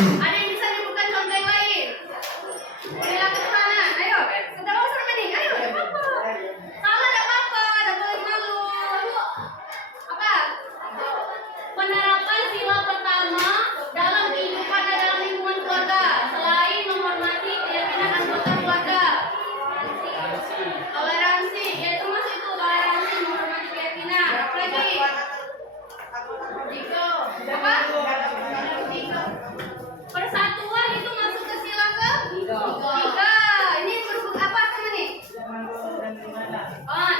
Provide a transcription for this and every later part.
Ada yang bisa menyebutkan contoh yang lain? Silakan ke sana. Ayo, sudah mau sama nih. Ayo, ada apa? Salah ada apa? Ada boleh malu. Apa? Penerapan sila pertama dalam kehidupan dan dalam lingkungan keluarga selain menghormati keyakinan anggota keluarga. Toleransi, ya termasuk itu toleransi menghormati keyakinan. Apa lagi? Apa? Persatuan itu masuk ke sila ke? Tiga. Ini berhubung apa sama nih?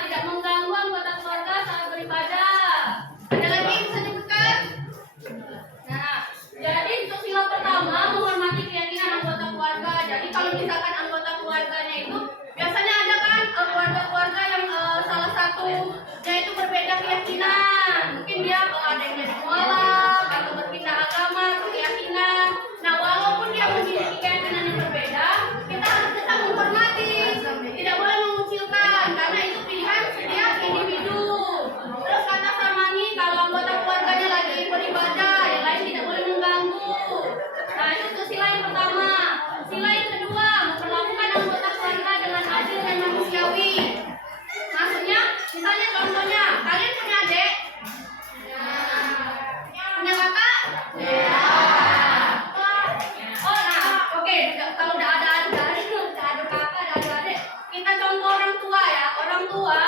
Tidak mengganggu anggota keluarga saat beribadah. Ada lagi yang bisa disebutkan? Nah, jadi untuk sila pertama menghormati keyakinan anggota keluarga. Jadi kalau misalkan anggota keluarganya itu biasanya ada kan keluarga-keluarga yang salah satunya itu berbeda keyakinan. Mungkin dia ada yang jadi mualaf atau berpindah agama atau keyakinan. Nah, walaupun dia memiliki keyakinan yang berbeda, kita harus tetap menghormati. Tidak boleh mengucilkan karena itu pilihan setiap individu. Terus kata Samani, kalau anggota keluarganya lagi beribadah, yang lain tidak boleh mengganggu. Nah, itu untuk sila yang pertama. Sila yang kedua, memperlakukan anggota keluarga dengan adil dan manusiawi. Maksudnya, misalnya contohnya, kalian punya adik? Punya kakak? Kalau udah ada adik, udah ada kakak, ada adik, kita contoh orang tua ya. Orang tua,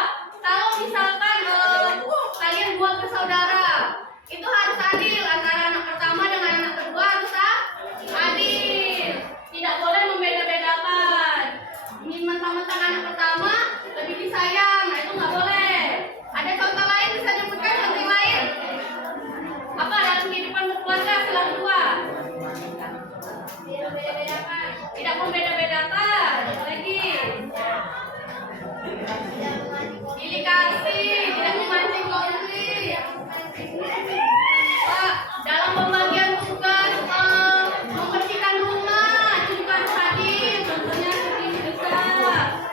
kalau misalkan kalian dua bersaudara, itu harus adil antara anak pertama dengan anak kedua, harus adil. Tidak boleh membeda-bedakan. Ingin mentang-mentang anak pertama lebih disayang, nah itu nggak boleh. Ada contoh lain, bisa disebutkan contoh lain? Apa dalam kehidupan berkeluarga sila kedua? Tidak membeda-bedakan. Lagi. Pilih kasih, tidak memancing konflik. Dalam pembagian tugas membersihkan rumah, itu juga harus adil. Contohnya seperti ini bisa.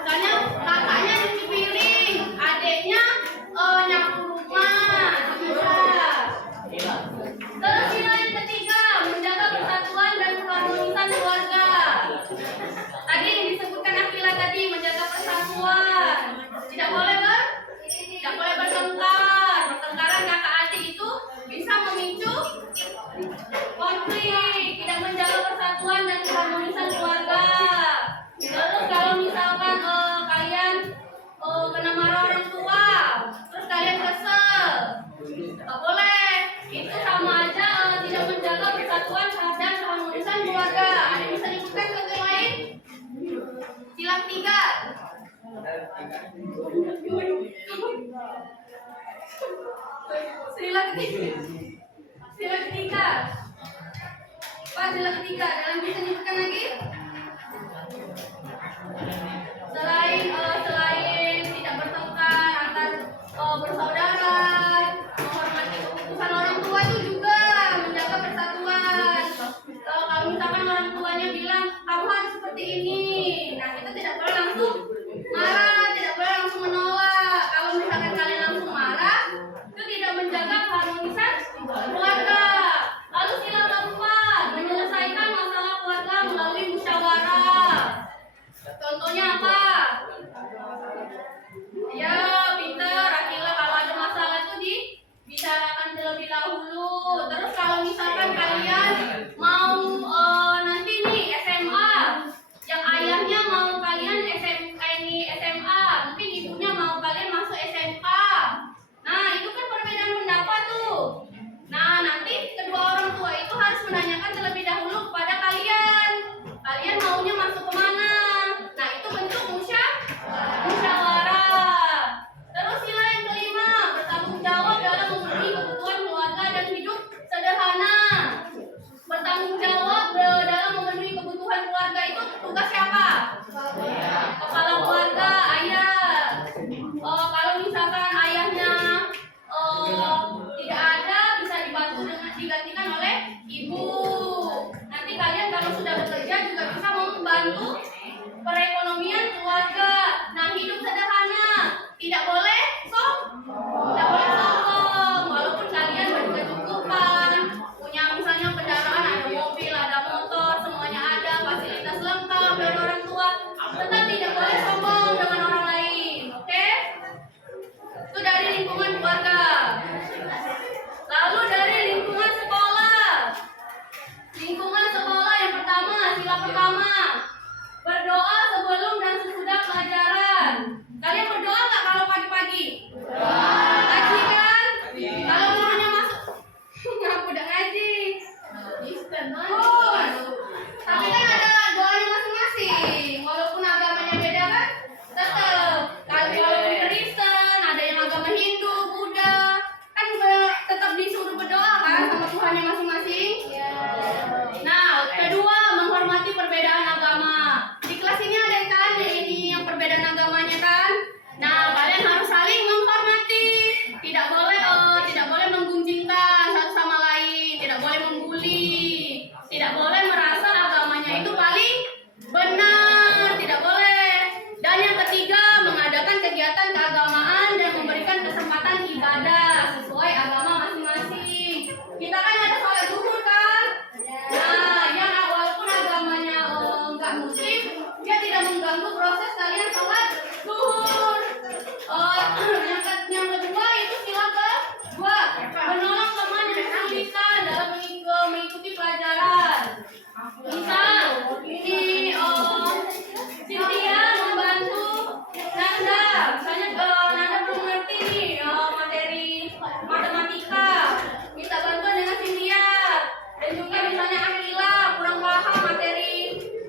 Misalnya kakaknya cuci piring, adiknya nyapu rumah, bisa. Terus sila yang ketiga, menjaga persatuan dan keharmonisan keluarga. Tadi yang disebutkan Akila tadi, menjaga persatuan. Tidak boleh tidak boleh bertengkar. Pertengkaran kakak adik itu bisa memicu konflik. Tidak menjaga persatuan dan keharmonisan keluarga. Terus kalau misalkan kalian kena marah orang tua, terus kalian kesel, nggak boleh. Itu sama aja tidak menjaga persatuan dan keharmonisan keluarga. Ada yang bisa disebutkan contoh lain? Sila ketiga. Sila ketiga. Sila ketiga. Apa sila ketiga? Ada yang bisa disebutkan lagi? Selain tidak bertengkar antar bersaudara, menghormati keputusan orang tua itu juga menjaga persatuan. Kalau misalkan orang tuanya bilang kamu harus seperti ini, nah kita tidak boleh langsung marah, tidak boleh langsung menolak. Kalau misalkan kalian langsung marah, itu tidak menjaga keharmonisan keluarga. Lalu sila keempat, menyelesaikan masalah keluarga melalui musyawarah. Contohnya apa? tidak boleh tidak boleh sombong, walaupun kalian berkecukupan, punya misalnya kendaraan, ada mobil, ada motor, semuanya ada, fasilitas lengkap dari orang tua, tetap tidak boleh sombong dengan orang lain, oke? Itu dari lingkungan keluarga. Lalu dari lingkungan sekolah. Lingkungan sekolah yang pertama, sila pertama, berdoa sebelum dan sesudah pelajaran. Kalian berdoa nggak kalau pagi-pagi? Ngaji kan? Kalau misalnya masuk, aku udah ngaji. Oh, tapi kan ada doanya masing-masing. Walaupun agamanya beda kan, tetap. Kalau walaupun Kristen, ada yang agama Hindu, Buddha, kan tetap disuruh berdoa kan sama Tuhannya masing-masing. Nah, kedua, menghormati perbedaan agama. Di kelas ini ada kan ini yang perbedaan agamanya kan? Nah, kalian harus saling menghormati. Tidak boleh menggunjingkan satu sama lain, tidak boleh membuli, tidak boleh merasa agamanya itu paling benar, tidak boleh. Dan yang ketiga, mengadakan kegiatan keagamaan dan memberikan kesempatan ibadah sesuai agama masing-masing. Kita kan ada sholat zuhur kan? Nah, yang walaupun agamanya enggak muslim, dia tidak mengganggu proses kalian sholat zuhur. Yang kedua itu sila kedua, menolong teman yang kesulitan dalam mengikuti pelajaran. Misal ini Cynthia membantu Nanda, misalnya Nanda belum ngerti nih materi matematika, minta bantuan dengan Cynthia. Dan juga misalnya Akila kurang paham materi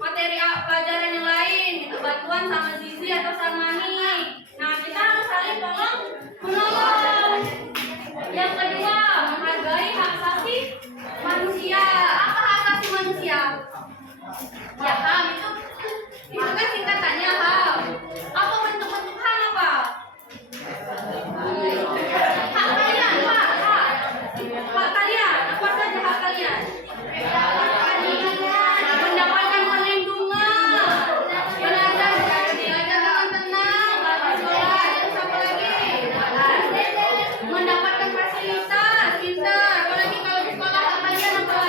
pelajaran yang lain, minta bantuan sama Zizi atau Sarmani. Nah, kita harus saling menolong. Yang kedua, menghargai hak asasi manusia. Apa hak asasi manusia? Ya, HAM itu kan singkatannya HAM. Apa bentuk-bentuk HAM apa? Hak kalian, hak kalian. Apa saja hak kalian? Mendapatkan perlindungan, belajar dengan tenang, bersekolah, terus apa lagi? Mendapatkan fasilitas, pintar. Apalagi kalau di sekolah hak kalian apa?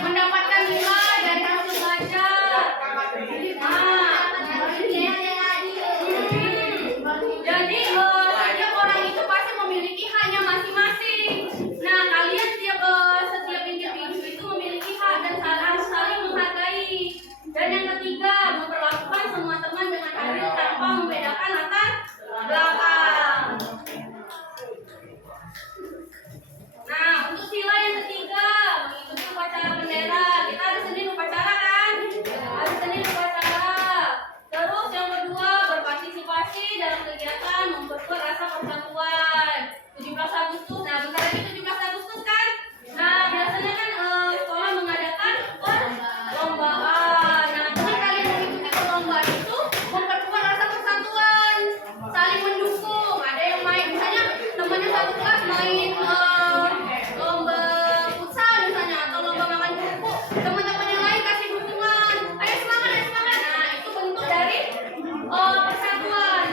Mendapatkan nilai dari hasil belajar. Jadi setiap orang itu pasti memiliki haknya masing-masing. Nah, kalian setiap individu itu memiliki hak dan harus saling menghargai. Dan yang ketiga, memperlakukan semua teman dengan adil tanpa membedakan latar belakang. Nah, untuk sila yang ketiga, mengikuti upacara bendera. Kita ada Senin upacara kan? Ada Senin upacara. Terus yang kedua, berpartisipasi dalam kegiatan memperkuat rasa persatuan. 17 Agustus, nah bentar lagi 17 Agustus kan? Nah, biasanya kan sekolah mengadakan perlombaan. Nah, dengan kalian mengikuti perlombaan itu memperkuat rasa persatuan, saling mendukung. Ada yang main, misalnya temannya satu kelas main lomba futsal misalnya atau lomba makan kerupuk, teman-teman yang lain kasih dukungan, ayo semangat, ayo semangat. Nah, itu bentuk dari persatuan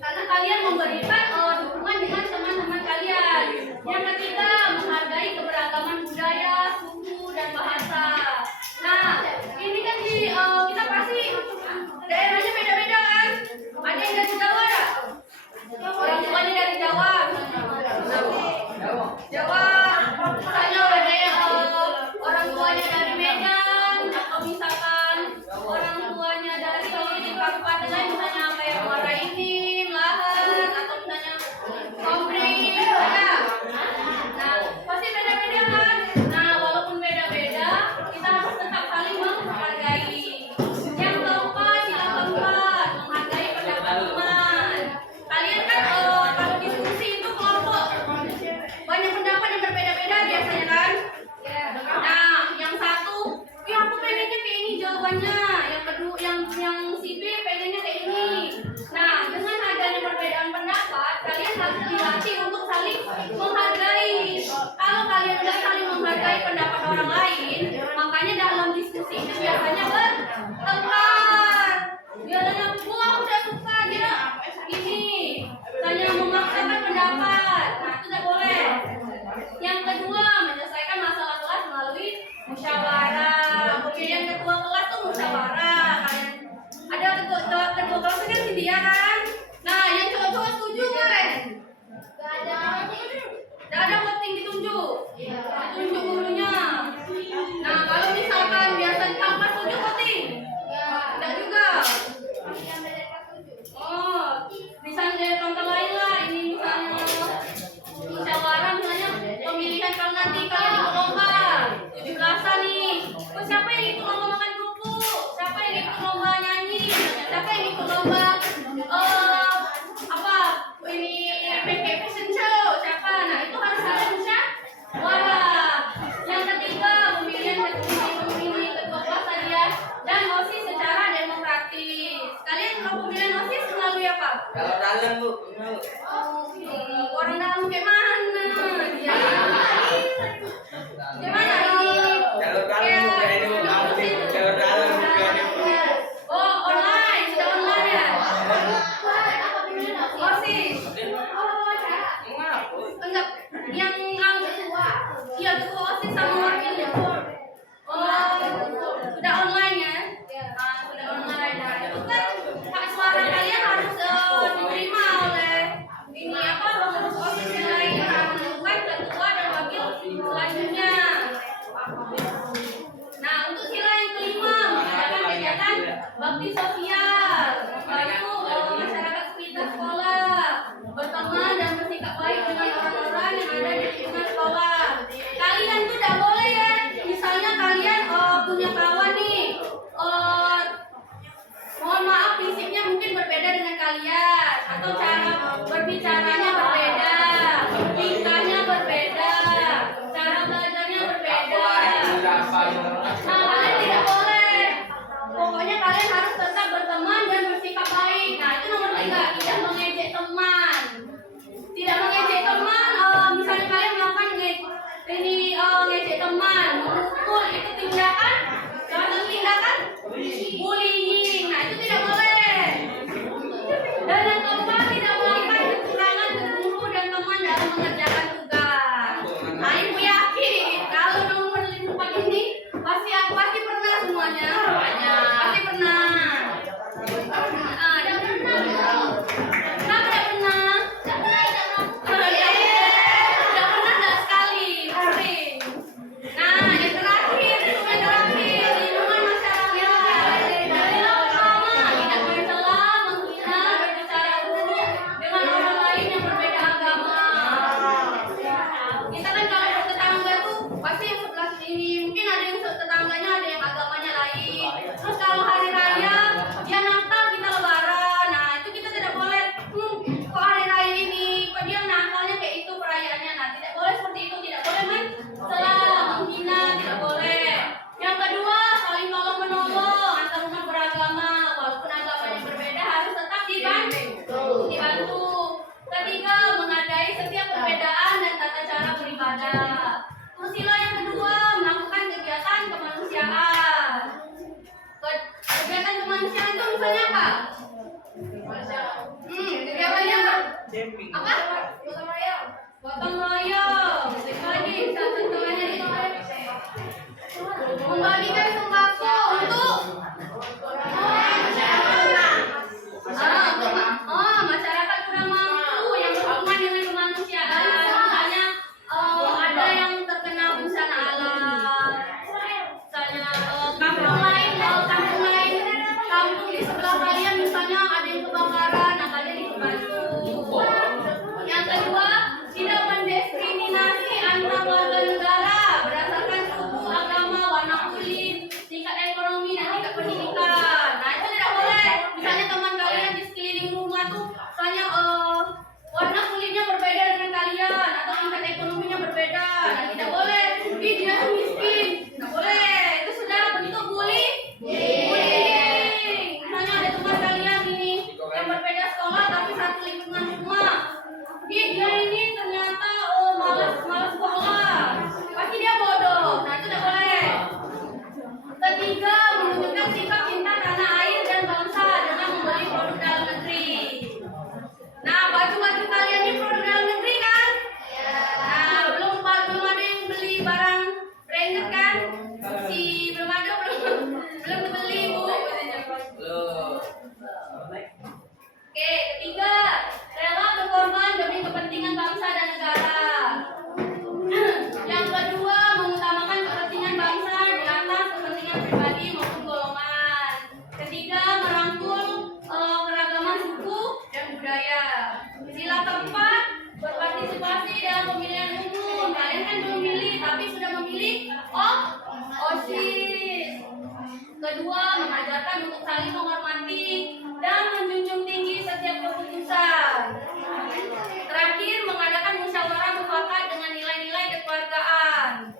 karena kalian memberikan dukungan dengan teman-teman kalian. Yang ketiga, menghargai keberagaman budaya, suku, dan bahasa. Nah, ini kan kita pasti daerahnya beda-beda kan? Ada yang dari Jawa ya? Orang tuanya dari Jawa Jawa, misalnya ada yang orang tuanya dari Medan, atau misalkan orang tuanya dari kabupaten lain, misalnya kayak Muara Enim, Lahat, atau misalnya Kompring, ya. Nah, pasti beda-beda kan? Nah, walaupun beda-beda, kita harus tetap saling menghargai. Yang keempat, sila keempat, menghargai pendapat teman. Kalian kan kalau diskusi itu kelompok, banyak pendapat yang berbeda-beda biasanya kan? Nah, yang satu, ya aku pengennya kayak ini jawabannya. Yang kedua, yang si B pengennya kayak ini. iya kan? Nah, yang cowok-cowok setuju kan? Gak ada voting ditunjuk. Ditunjuk gurunya. Nah, kalau misalkan biasa kampus setuju voting? Tidak juga. Oh, misalnya dari contoh lain lah. Ini misalnya musyawarah, misalnya pemilihan kalau nanti kalian ikut lomba 17-an nih. Oh, siapa yang ikut lomba makan kerupuk? Siapa yang ikut lomba nyanyi? Siapa yang ikut lomba apa? Ini make fashion show. Siapa? Nah, itu harus ada musyawarah. Yang ketiga, pemilihan ketua kelas harian dan OSIS secara demokratis. Kalian kalau pemilihan OSIS melalui apa? Kalau dalam Bu, Orang dalam kayak mana? Ya. Gimana ini? kalau dalam Bu, kayak itu kalau dalam Oh, online, sudah online ya? OSIS. Enggak, yang iya ketua OSIS sama wakilnya. Oh, sudah online ya? Sudah online. Nah, itu kan hak suara kalian harus diterima oleh ini apa pengurus OSIS yang lain yang menentukan ketua dan wakil selanjutnya. Nah, untuk sila yang kelima mengadakan kegiatan bakti sosial, membantu masyarakat sekitar sekolah, berteman dan bersikap baik dengan orang-orang yang ada di lingkungan sekolah. Kalian tuh tidak boleh ya, misalnya kalian punya kawan nih, mohon maaf prinsipnya mungkin berbeda dengan kalian atau cara berbicaranya berbeda, tingkahnya berbeda, cara belajarnya berbeda. Nah, kalian tidak boleh. Pokoknya kalian harus tetap berteman dan bersikap baik. Nah, itu nomor 3, tidak mengejek teman. Tidak mengejek teman, misalnya kalian melakukan ngejek teman, memukul, itu tindakan, salah satu tindakan bullying. Nah, itu tidak boleh. Dan yang keempat, tidak melakukan kecurangan ke guru dan teman dalam mengerjakan tugas. Nah, ibu yakin kalau nomor 4 ini pasti pernah semuanya. Pasti pernah. Tidak pernah. Kenapa tidak pernah? Tidak pernah enggak sekali, sering. Nah, yang terakhir, lindungan masyarakat. Yang pertama, tidak mencela, menghina, berbicara buruk dengan orang lain yang berbeda agama. Kita kan kalau bertetangga tuh pasti yang sebelah sini, mungkin ada yang tetangganya ada yang agamanya lain. Terus kalau hari raya, dia Natal kita Lebaran. Nah, itu kita tidak boleh. Kok hari raya ini, kok dia Natalnya kayak itu perayaannya. Nah, tidak boleh seperti itu, tidak boleh mencela, menghina, tidak boleh. Yang kedua, saling tolong menolong antar umat beragama, walaupun agamanya berbeda harus tetap dibantu. Ketiga, menghargai setiap perbedaan dan tata cara beribadah. Terus sila yang kedua, melakukan kegiatan kemanusiaan. Kegiatan kemanusiaan itu misalnya apa? Kegiatannya apa? Gotong royong. Lagi, contohnya ini. Membagikan sembako untuk masyarakat kurang mampu yang berhubungan dengan kemanusiaan. Misalnya ada yang terkena bencana alam. Misalnya kampung di sebelah kalian misalnya ada yang kebakaran, nah kalian dibantu. Yang kedua, tidak mendiskriminasi antar warga negara berdasarkan suku, agama, warna kulit, tingkat ekonomi dan tingkat pendidikan. Nah, itu tidak boleh. Misalnya teman kalian di sekeliling rumah tuh misalnya warna kulitnya berbeda dengan kalian atau tingkat ekonominya berbeda. Nah, tidak boleh. Dia tuh miskin. Tidak boleh. Itu sudah bentuk bullying. Misalnya ada teman kalian ini yang berbeda milik OSIS. Kedua, mengajarkan untuk saling menghormati dan menjunjung tinggi setiap keputusan. Terakhir, mengadakan musyawarah mufakat dengan nilai-nilai kekeluargaan.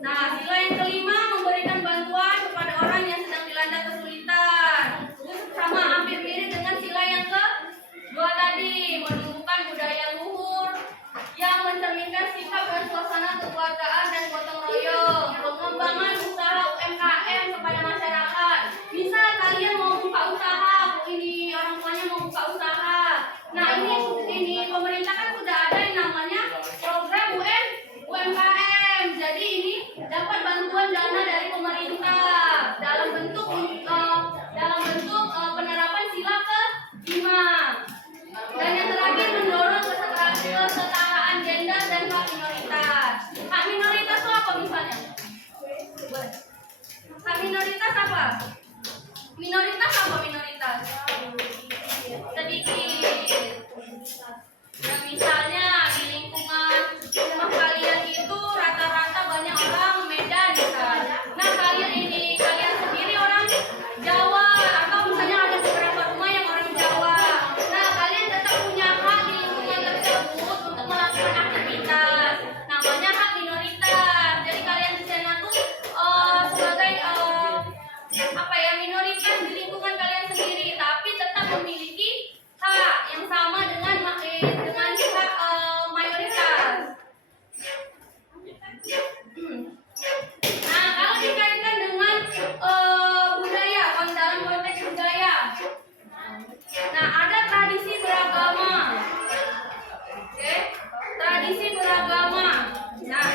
Nah, sila yang kelima, memberikan bantuan kepada orang yang sedang dilanda kesulitan. Sama hampir mirip dengan sila yang kedua tadi, menumbuhkan budaya luhur yang mencerminkan sikap dan suasana kekeluargaan dan gotong royong. Pengembangan usaha UMKM kepada masyarakat. Misal kalian mau buka usaha, ini orang tuanya mau buka usaha. Nah, ini pemerintah kan sudah ada yang namanya program UMKM. Jadi ini dapat bantuan dana dari pemerintah dalam bentuk penerapan sila ke-5. Dan yang terakhir, mendorong kesetaraan gender dan hak minoritas. Hak minoritas itu apa misalnya? Hak minoritas apa? Minoritas apa minoritas? Sedikit. Nah, misalnya di lingkungan rumah kalian itu rata-rata banyak orang Medan kan. Nah, kalian sendiri orang Jawa, atau misalnya ada beberapa rumah yang orang Jawa. Nah, kalian tetap punya hak di lingkungan tersebut untuk melakukan aktivitas. Namanya hak minoritas. Jadi kalian di sana tuh sebagai minoritas di lingkungan kalian sendiri, tapi tetap memiliki hak yang sama dengan hak mayoritas. Nah, kalau dikaitkan dengan budaya, kalau dalam konteks budaya, nah ada tradisi beragama, oke, tradisi beragama. Nah,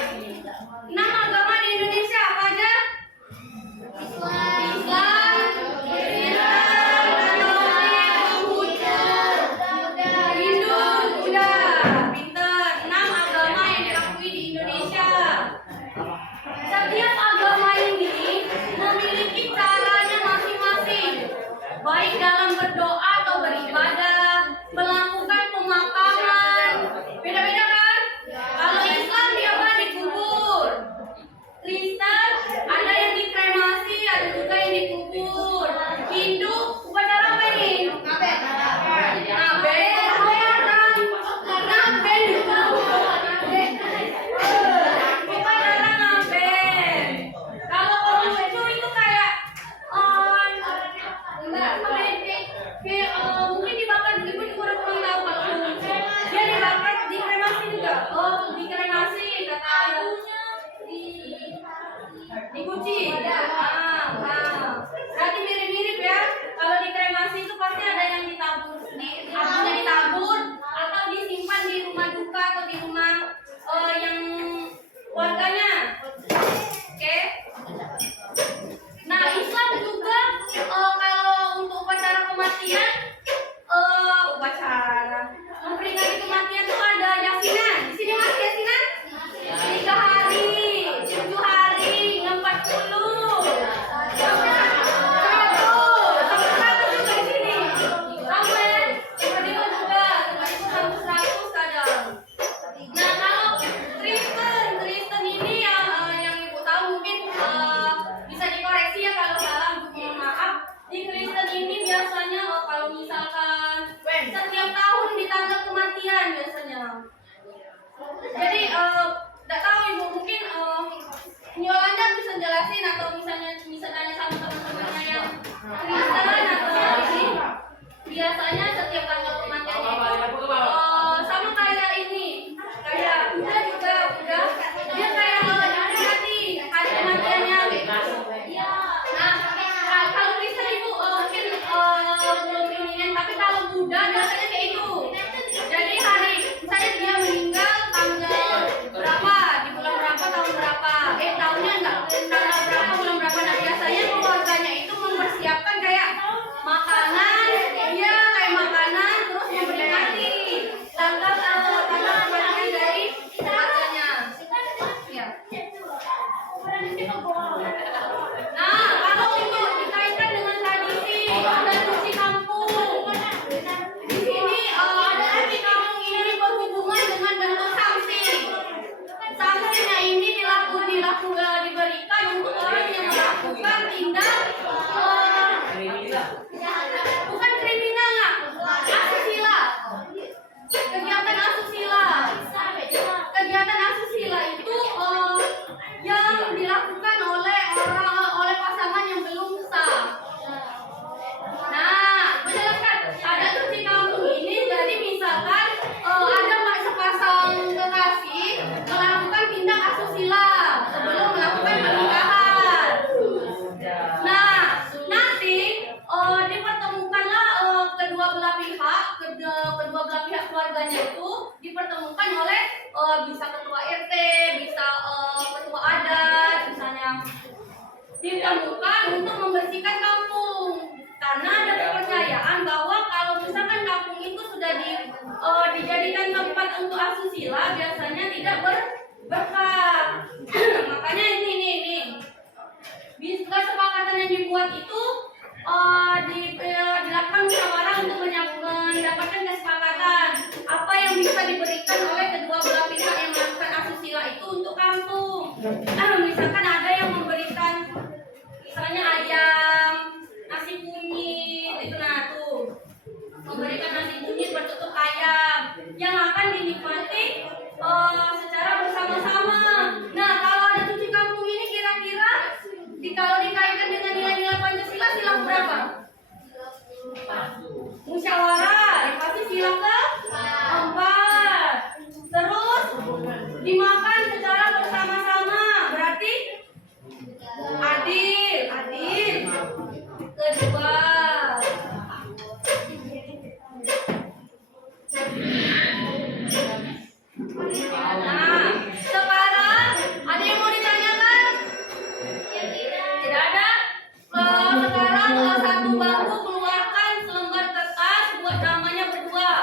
6 agama di Indonesia apa aja? Islam, Kristen, Bukan kriminal lah, asusila. Kegiatan asusila. Kegiatan asusila itu yang dilakukan oleh pasangan yang belum sah. Nah, menjelaskan ada cuci kampung ini, jadi misalkan ada sepasang kekasih melakukan tindak asusila sebelum melakukan pernikahan. Nah, nanti dipertemukanlah kedua belah pihak keluarganya itu dipertemukan oleh bisa ketua RT, bisa ketua adat, misalnya ditemukan untuk membersihkan kampung. Karena ada kepercayaan bahwa kalau misalkan kampung itu sudah dijadikan tempat untuk asusila, biasanya tidak berkah. Makanya ini kesepakatan yang dibuat itu dilakukan musyawarah untuk mendapatkan kesepakatan apa yang bisa diberikan oleh kedua belah pihak yang melakukan asusila itu untuk kampung. Misalkan ada yang memberikan misalnya ayam, nasi kunyit, itu tuh memberikan nasi kunyit bertutup ayam yang akan dinikmati secara bersama-sama. Nah, kalau ada cuci kampung ini kira-kira kalau dikaitkan dengan nilai-nilai Pancasila, sila berapa? Musyawarah, yang pasti sila ke-4. Terus dimakan secara bersama-sama, berarti adil. Kedua, nah, sekarang ada yang mau ditanyakan? Tidak ada. Sekarang satu bangku keluarkan selembar kertas buat namanya berdua.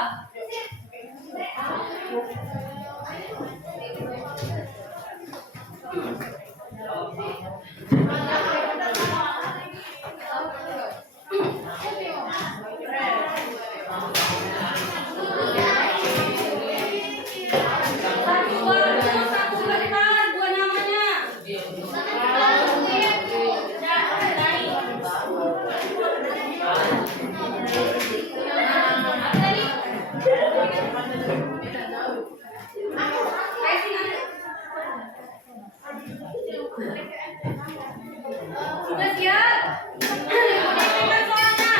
Satu kertas buat namanya. Sudah siap? Berikan suaranya.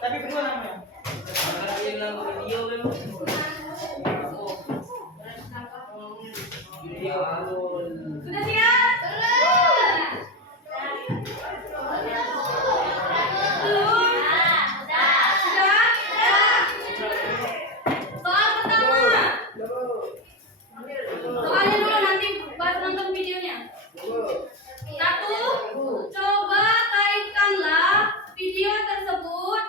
Tapi berdua namanya. Sudah siap? Belum? Sudah? Soal pertama. Soalnya dulu nanti baru nonton videonya. Satu, coba kaitkanlah video tersebut.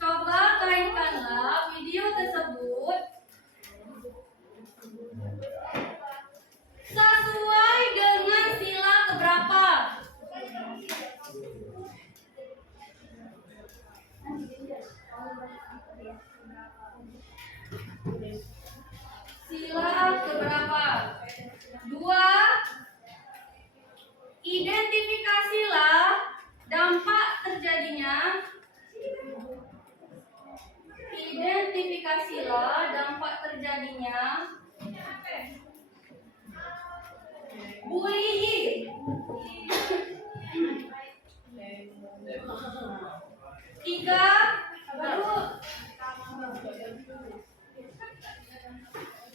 Coba kaitkanlah video tersebut sesuai dengan sila keberapa? Sila keberapa? 2. Identifikasilah dampak terjadinya. Identifikasilah dampak terjadinya bullying. 3. Baru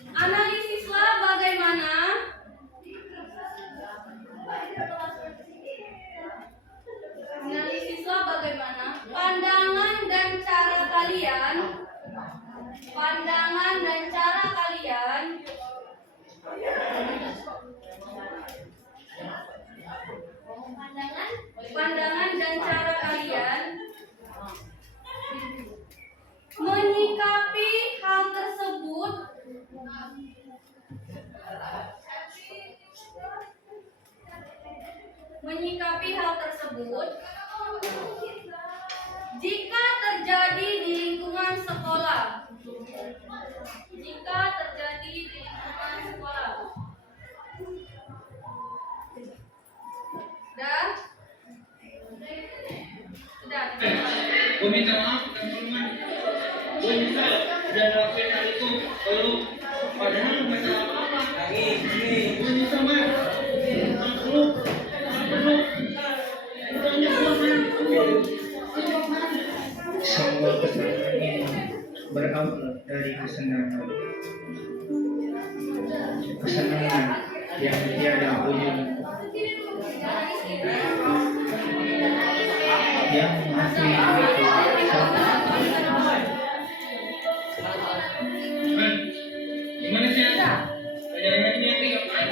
analisislah bagaimana pandangan dan cara kalian pandangan dan cara kalian menyikapi hal tersebut Sudah. Gue minta maaf teman-teman. Gue minta jangan lakuin hal itu. Kalau padahal lu nggak salah apa-apa. Gue minta maaf. Lu. Semua kesenangan ini berawal dari kesenangan. Kesenangan yang tiada ujung, yang masih itu sampai Man, gimana sih? Pelajaran ini yang ngapain?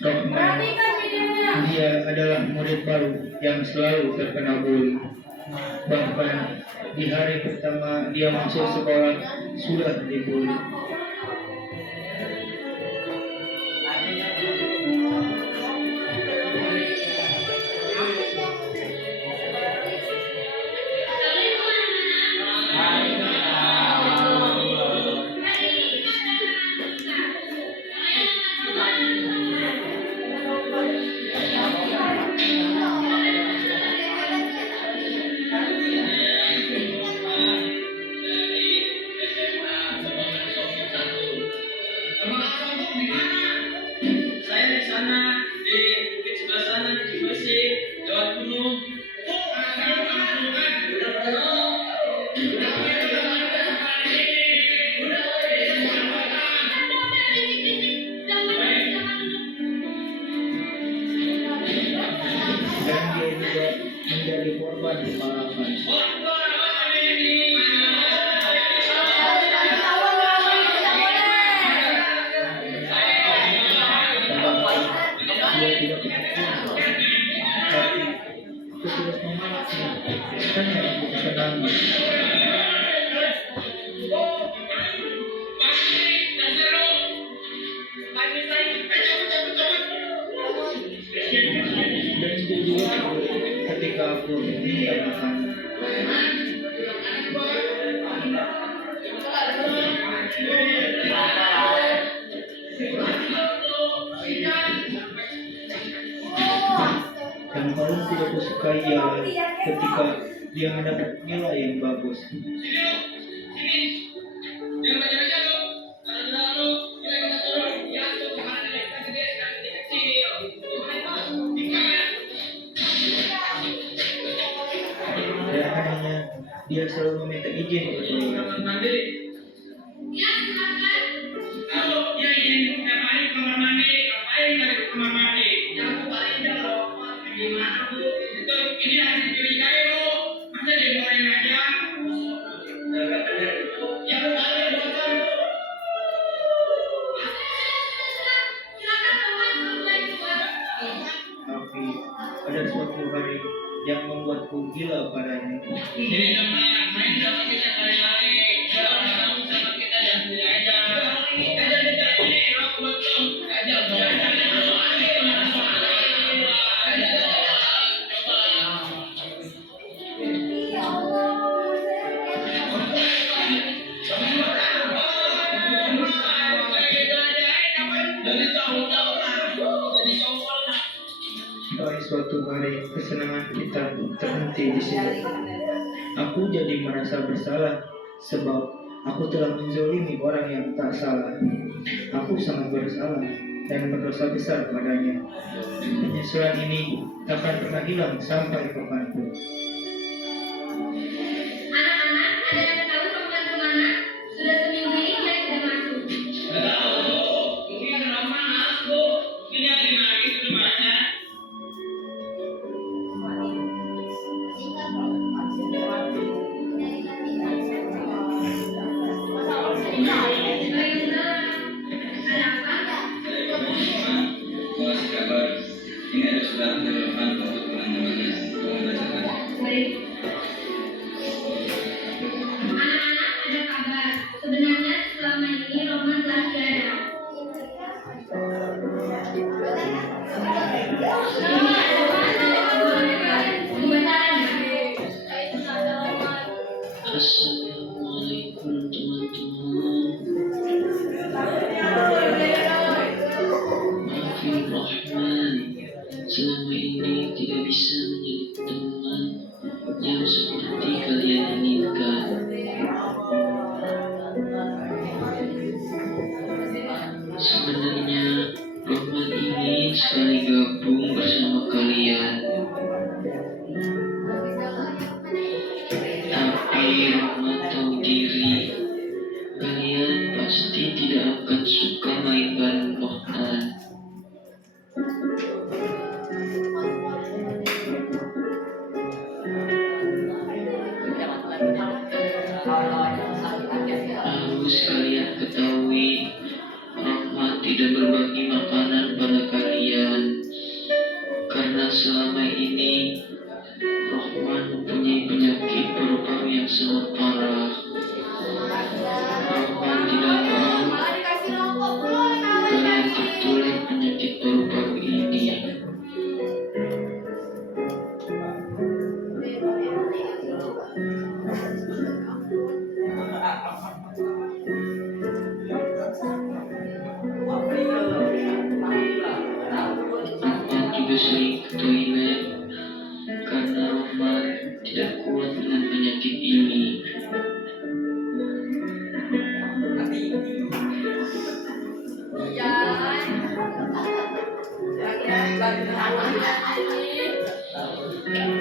Rohman. Perhatikan videonya. Dia adalah murid baru yang selalu terkena bully. Bahkan di hari pertama dia masuk sekolah sudah dibully. Saya di sana di bukit sebelah sana di Cibesi, lewat gunung. Dan dia juga menjadi korban kepalakan. Dia tidak kepikiran, tapi aku terus memalaknya. Hanya aku kesenangan. Dan dia juga ketika aku minta makan. Yang paling tidak kusukai ialah ketika dia mendapat nilai yang bagus. Dan anehnya dia selalu meminta izin ke keluarga. Ini hasil curigai lo, masa dimarahin aja? Ya Tapi ada suatu hari yang membuatku gila padanya. Ini teman, main sama kita lari-lari. Kalau kamu sama kita jangan sendiri aja. Kita jadi ini, aku betul. Aja jangan masuk angin, masuk angin. Pada suatu hari kesenangan kita terhenti di sini. Aku jadi merasa bersalah sebab aku telah menzolimi orang yang tak salah. Aku sangat bersalah dan berdosa besar padanya. Penyesalan ini takkan pernah hilang sampai kapanpun. Anak-anak, ada yang tahu Rohman kemana? Sudah seminggu ini dia tidak masuk. Mungkin Rohman masuk. Ini yang lagi gimana? Ini ada surat dari Rohman untuk teman-temannya. Tolong bacakan. Baik.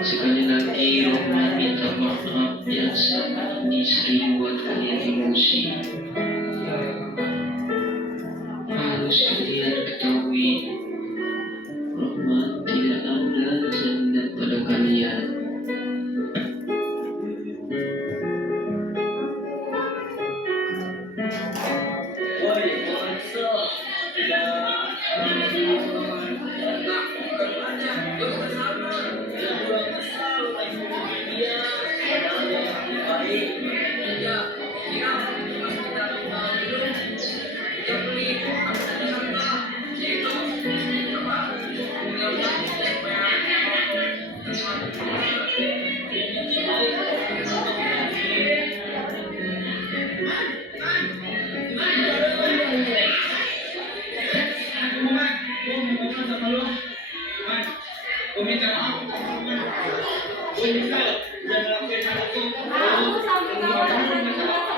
Sekali lagi Rohman minta maaf yang sangat ini sering buat kalian emosi. Harus kalian ketahui, Rohman tidak ada jaminan pada kalian. Aku sampai kawan dengan salah.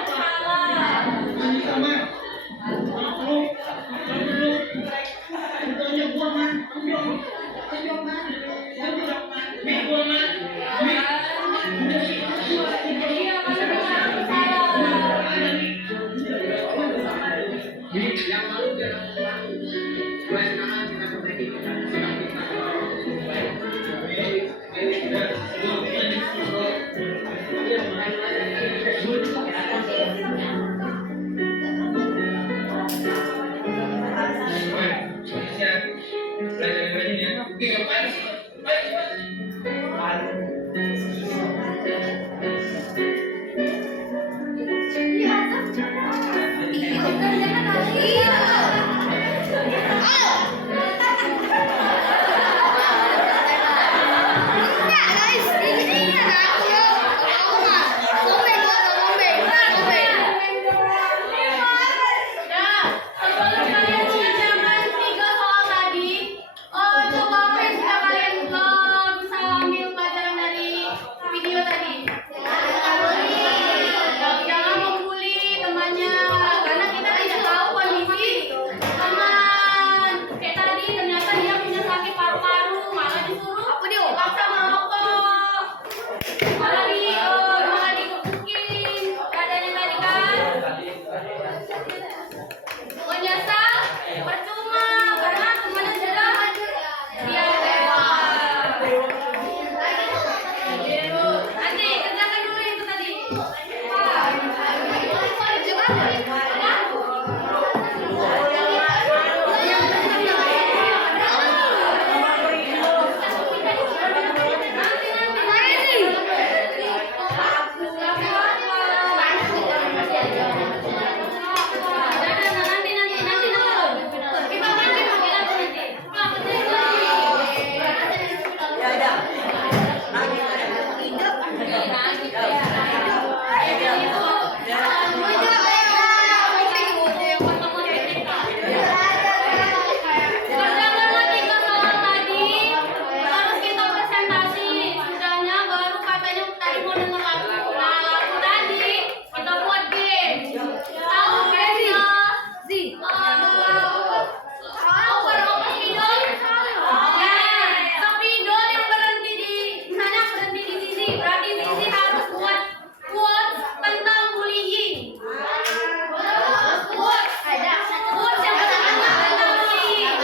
Iya, karena aku salah. Nah, sebelum kalian mengerjakan 3 soal tadi, coba apa yang sudah kalian bisa ambil pelajaran dari video tadi? Jangan membuli temannya, karena kita tidak tahu kondisi teman. Kayak tadi ternyata dia punya sakit paru-paru, malah disuruh dipaksa merokok, malah dikepukin keadaannya tadi kan. Menyesal percuma karena temannya sudah dia lewat. Nanti kerjakan dulu itu tadi. Kerjakanlah 3 soal tadi, terus kita presentasi. Sudahnya baru katanya tadi mau denger lagu. Nah, lagu tadi kita buat game. Tahu game-nya? Apa spidol? Ya, spidol yang berhenti di misalnya berhenti di sini, berarti sisi harus buat quotes tentang bullying. Quotes yang berkaitan tentang bullying.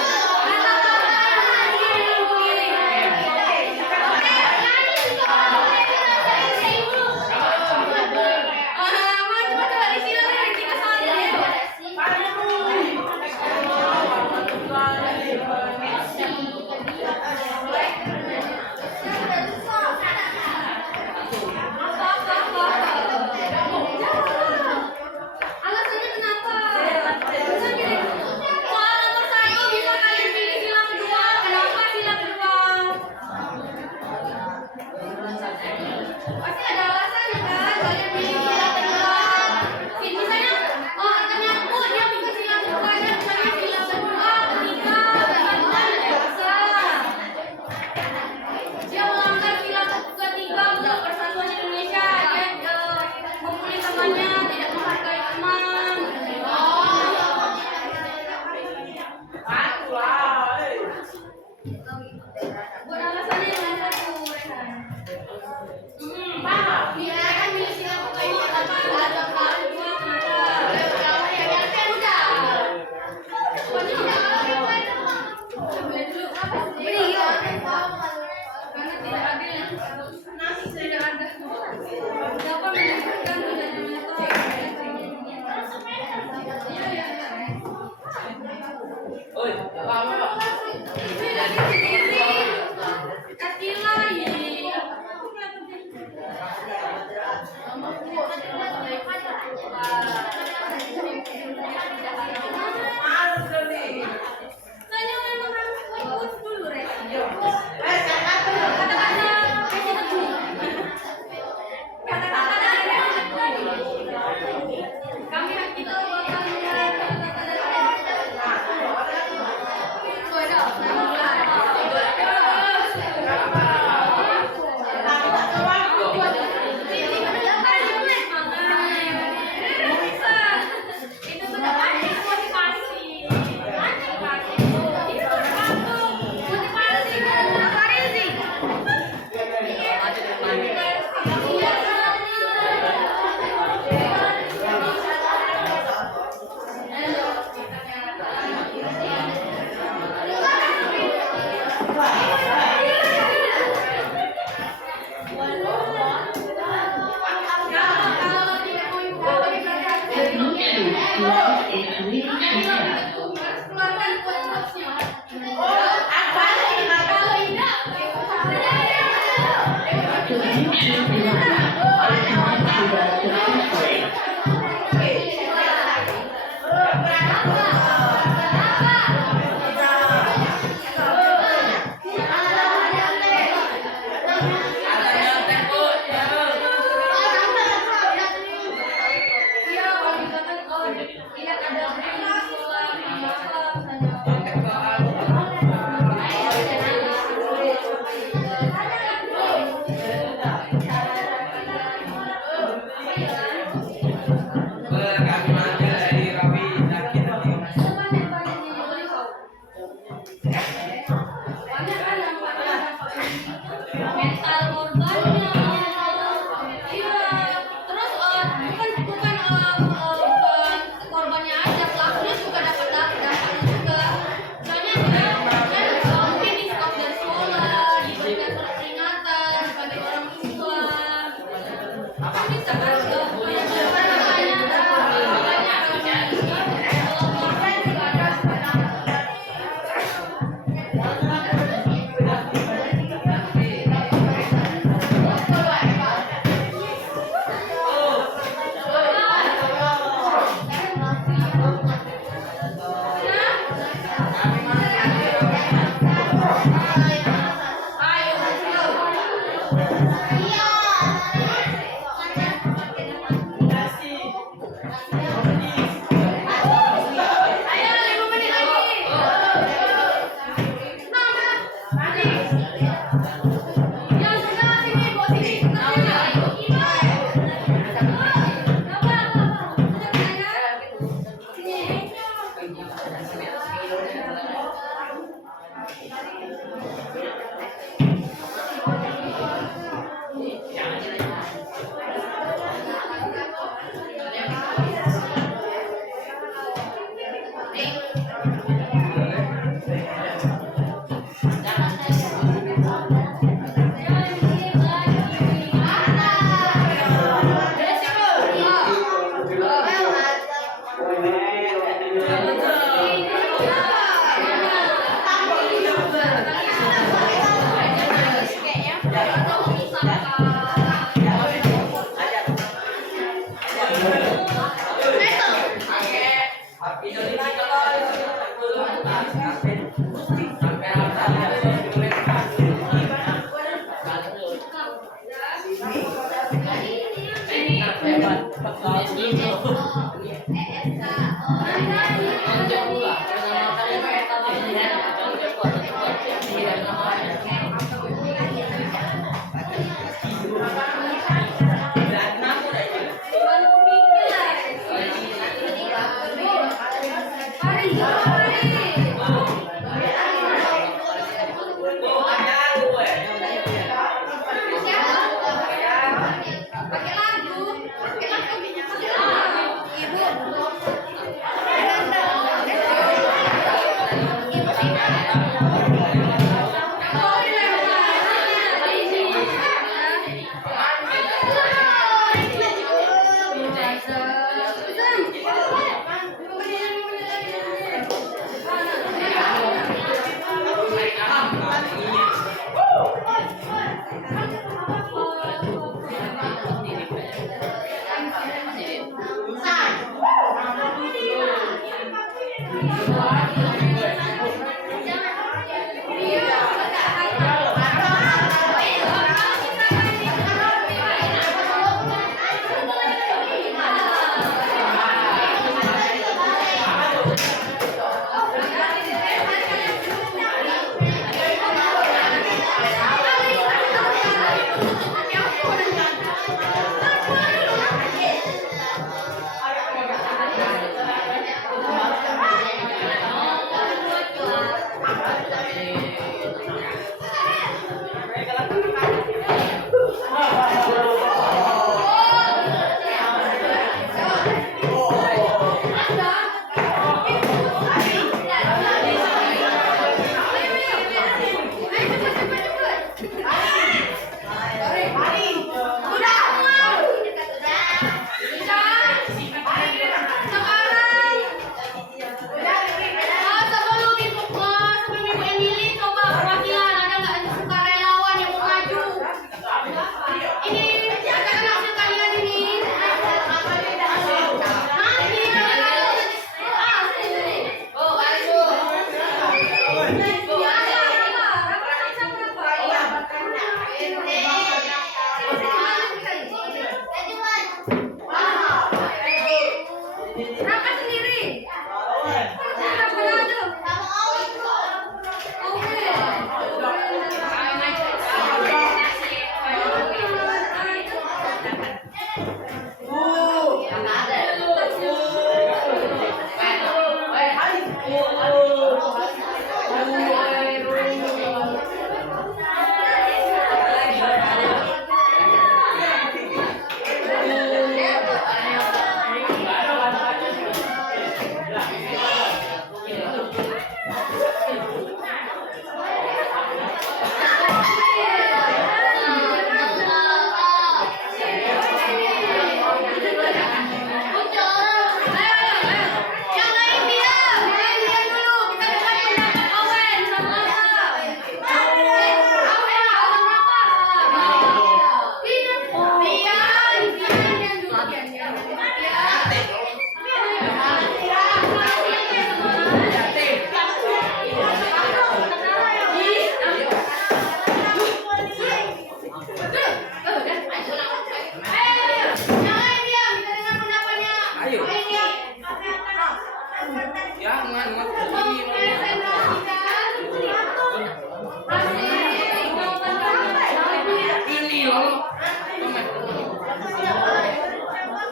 mental korbannya. Iya, terus bukan korbannya aja, pelakunya juga dapat dampaknya juga. Soalnya dia mungkin di stop dari sekolah, diberikan surat peringatan sebagai orang tua. Apa bisa kan?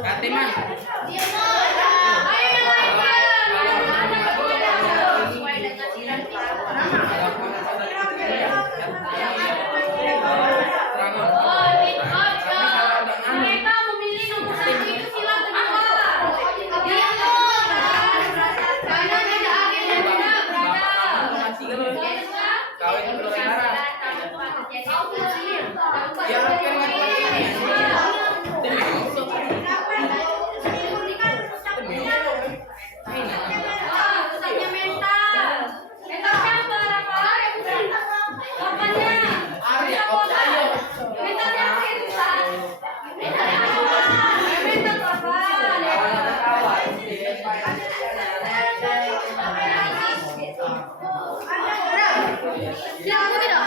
Katiman. Ayo yang lainnya. Sesuai dengan irama. Oh, mereka memilih nomor 1 itu sila kedua. Dia karena beda agen dan beda berada. Pusatnya mental. Mental siapa? Apa? Korbannya. Mental korban. Mental siapa yang susah? Mental korban. Ya, aku tidak.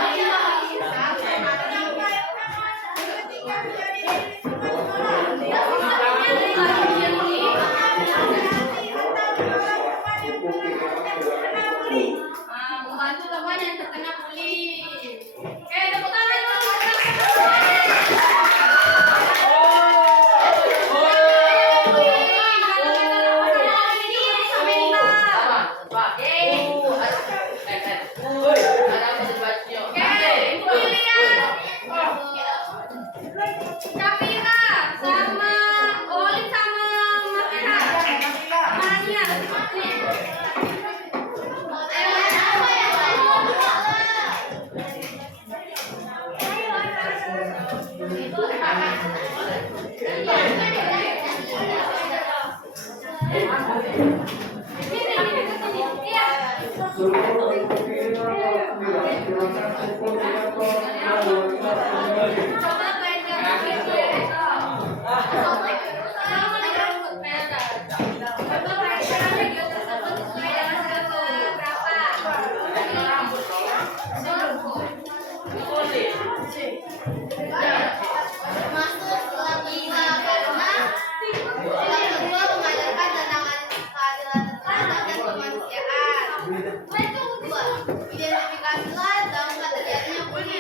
Membantu teman yang terkena bully. Oke, tepuk tangan dulu. Capira sama Olin sama Mafira. Marania. Identifikasilah dampak terjadinya bully.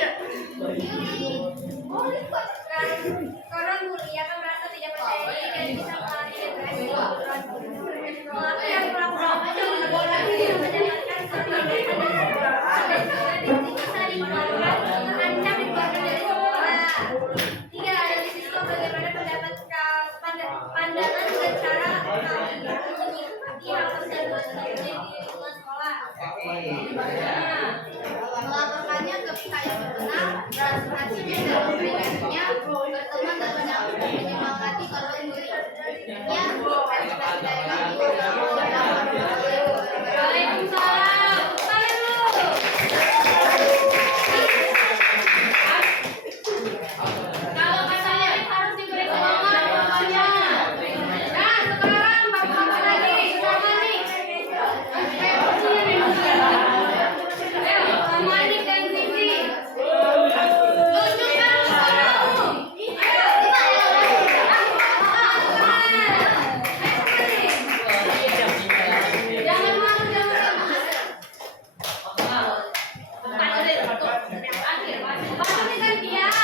Korban bully akan merasa tidak percaya diri dan bisa mengalami depresi. Pelaku yang pura-pura jangan boleh menjadikan bisa dikeluarkan mengancam dikeluarkan dari sekolah. 3. Ada risiko bagaimana pandangan dan cara menyikapi hal tersebut di lingkungan sekolah. Melaporkannya ke pihak yang berwenang, berasuransinya dan memberikannya berteman dan menyemangati korban bully. Ya, partisipasi dari kami. Waalaikumsalam. Salam dulu. Kalau katanya harus diberi semangat korbannya. Nah, sekarang bapak lagi sama nih. Manik dan Sisi. Tunjukkan suaramu. Ayo. Jangan malu, jangan malu. Pasti gantian.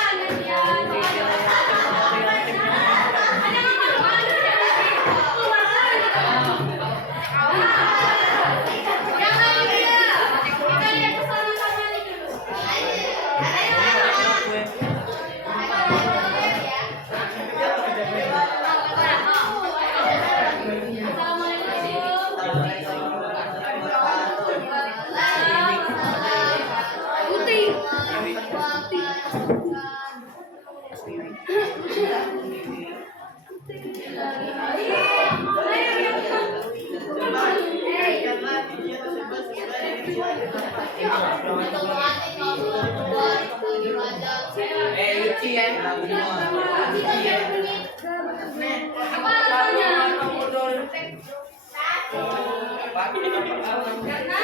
Ada malu-malu ya. Jangan dia. Kita lihat bersama-sama nih dulu. Apa alasannya? Karena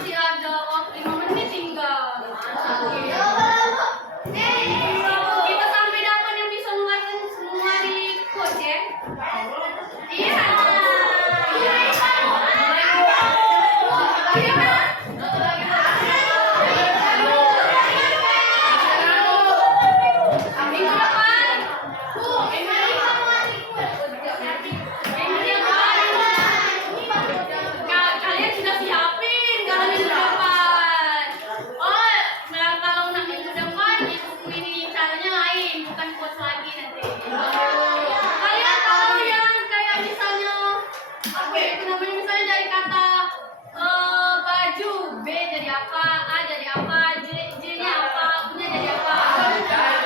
masih ada waktu 5 menit tinggal. Kita sampai dapat yang bisa ngeluarin semua di coach ya. Iya. Kalian sudah siapin kalau minggu depan. Oh, nah, kalau nak minggu depan ini caranya lain, bukan quotes lagi nanti. Kalian tahu yang kayak misalnya apa itu namanya, misalnya dari kata baju, B jadi apa, A jadi apa, J-nya apa, U-nya jadi apa.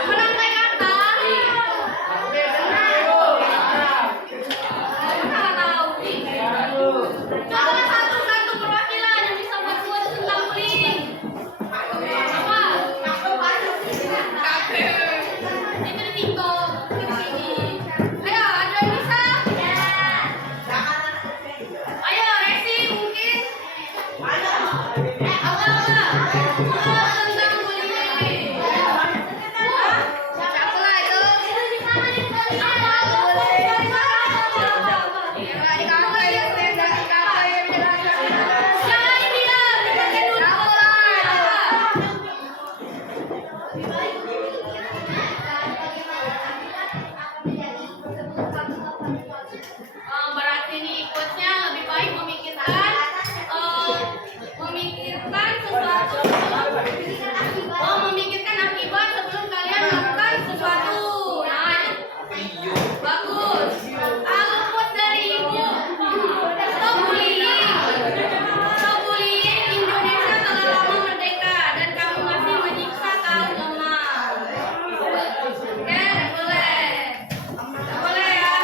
Merangkai kata. Mana tahu? Contohnya satu perwakilan yang bisa buat quotes tentang bullying. Apa? Itu di TikTok, di sini. Ayo, ada yang bisa? Ayo, Resi mungkin. Apa? Tentang bullying. Siapa lah itu? Jangan diam, dengarkan dulu. Berarti nih quotes-nya lebih baik memikirkan sesuatu memikirkan akibat sebelum kalian melakukan sesuatu. Nah, bagus. Aku quotes dari ibu. Stop bullying. Stop bullying. Indonesia telah lama merdeka dan kamu masih menyiksa kaum lemah. Oke, boleh. Boleh ya.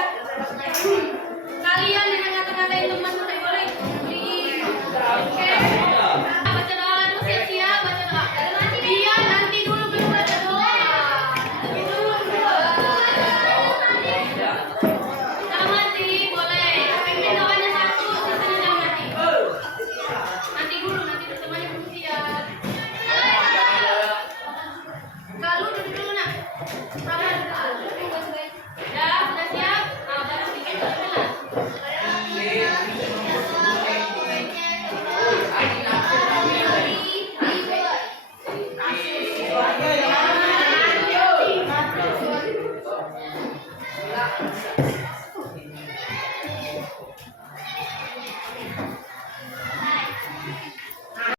Kalian dengan ngata-ngatain teman boleh boleh. Oke. Baca doa dulu, siap-siap baca doa. Iya, nanti dulu belum baca doa. Jangan mati, boleh. Pimpin doanya satu, sisanya jangan mati. Nanti dulu semuanya belum siap. Lalu duduk dulu nak. Ya, sudah siap? Nah, baru sedikit dulu.